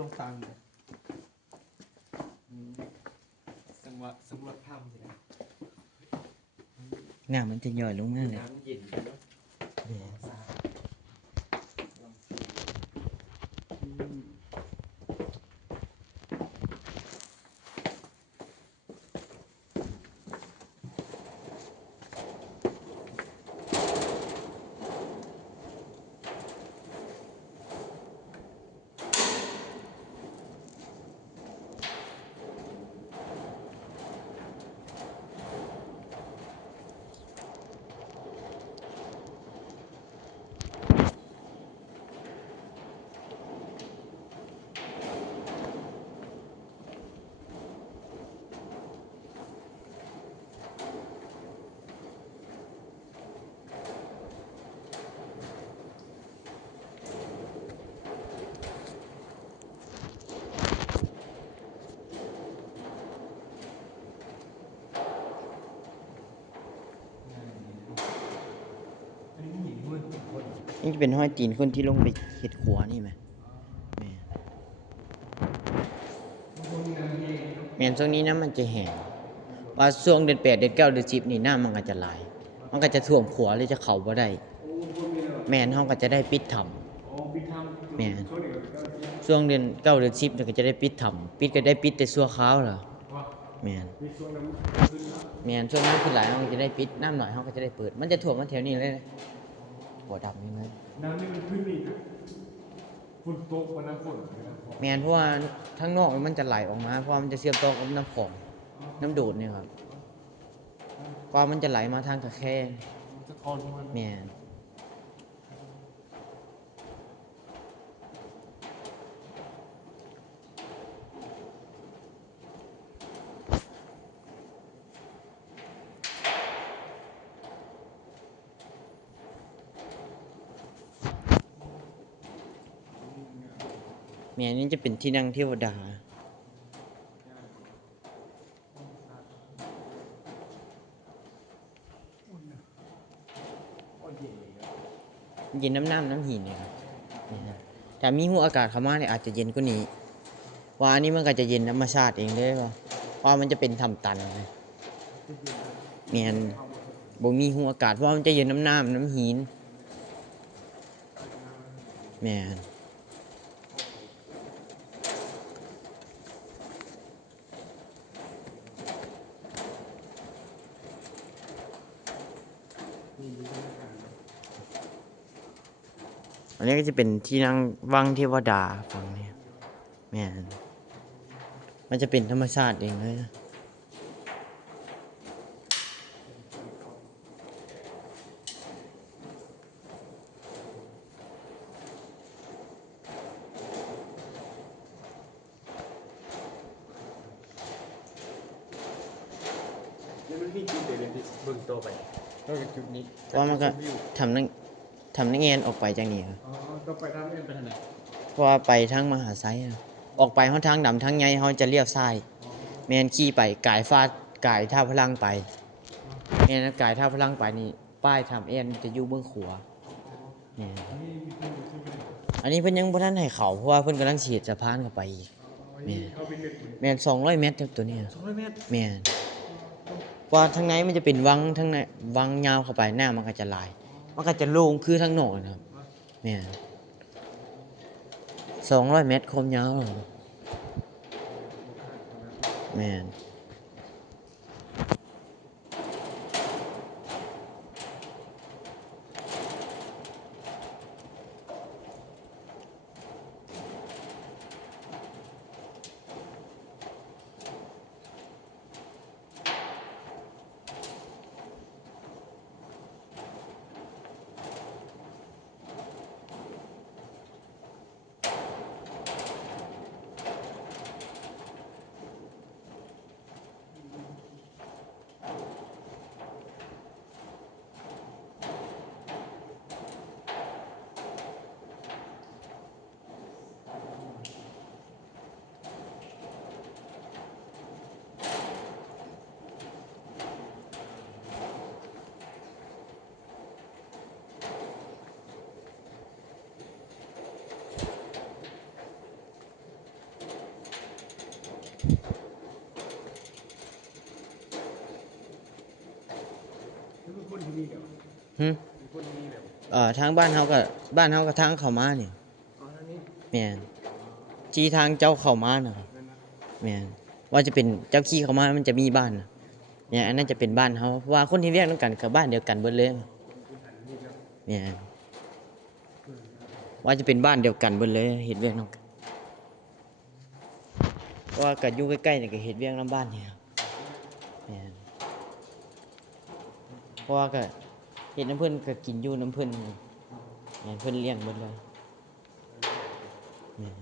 ลงตังจังหวะสำหรับทำเลยน้ำมันจะย่อยลงมาเลยน้ำเย็นเนาะนี่จะเป็นห้อยตีนคนที่ลงไปเห็ดขัวนี่ไหมแม่นช่วงนี้น้ำมันจะแห้งว่าช่วงเดือน8เดือน9เดือน10นี่น้ำมันก็จะไหลมันก็จะท่วมขัวเลยจะเข้าบ่ได้แม่นเฮาก็จะได้ปิดถ้ำแม่นช่วงเดือน9เดือน10เนี่ยก็จะได้ปิดถ้ำปิดก็ได้ปิดแต่ชั่วคราวล่ะแม่นแม่นช่วงน้ำขึ้นหลายเฮาก็จะได้ปิดน้ำหน่อยเฮาก็จะได้เปิดมันจะท่วมมาแถวนี้เลยบ่ดำนี่เลยน้ำนี่มันขึ้นนี่ฝนตกมาน้ำฝนแม่นเพราะว่าข้างนอกมันจะไหลออกมาเพราะมันจะเชื่อมต่อกับน้ำของน้ำดูดเนี่ยครับเพราะมันจะไหลมาทางตะแคงจะคอนมันแม่นแม่นี่จะเป็นที่นั่งเทวดาเย็นน้ำหินเนี่ยครับแต่มีหัวอากาศเข้ามาเนี่ยอาจจะเย็นกว่านี้ว่าอันนี้มันก็จะเย็นธรรมชาติเองเลยว่ามันจะเป็นถ้ำตันเลยแม่นบ่มีหัวอากาศเพราะมันจะเย็นน้ำหินแม่นอันนี้ก็จะเป็นที่นั่งวังเทวดาฝั่งนี้แม่นมันจะเป็นธรรมชาติเองเลยนะแล้วมันมีจุดเด่นที่เบิ่งต่อไปก็คือจุดนี้เพราะมันก็ทำนักเรียนออกไปจากนี้ครับก็ไปทางเอ็นไปทางไหนเพราะว่าไปทางมหาไซต์ออกไปทางดำทางใหญ่เขาจะเลี้ยวซ้ายแม่นขี่ไปกายฟาดกายท่าพลังไปแม่นกายท่าพลังไปนี่ป้ายทำเอ็นจะอยู่เบื้องขวาเนี่ยอันนี้เพิ่นยังบ่ทันให้เขาเพราะว่าเพิ่นกำลังฉีดสะพานเข้าไปอีกแม่น200 เมตรครับตัวนี้200 เมตรแม่นว่าทางในมันจะเป็นวังทางในวังยาวเข้าไปหน้ามันก็จะลายมันก็จะโล่งคือทางนอกนะครับแม่น200 เมตรความยาวแม่น หึ มีคนมีแบบ ทางบ้านเฮาก็ทางเข้ามานี่ อ๋อทางนี้ แม่นที่ทางเจ้าเข้ามาน่ะ นั่นนะ แม่นว่าจะเป็นเจ้าขี้เข้ามามันจะมีบ้านน่ะเนี่ยอันนั้นจะเป็นบ้านเฮาเพราะว่าคนที่เวียกนำกันก็บ้านเดียวกันเบิดเลย พื้นฐานนี่ครับ แม่นว่าจะเป็นบ้านเดียวกันเบิดเลยเฮ็ดเวียกนำกันเพราะว่าก็อยู่ใกล้ๆนี่ก็เฮ็ดเวียกนำบ้านนี่ครับแม่นเพราะว่าก็เฮ็ดน้ำเพิ่นก็กินอยู่น้ำเพิ่นแม่นเพิ่นเลี้ยงเบิดเลยแม่น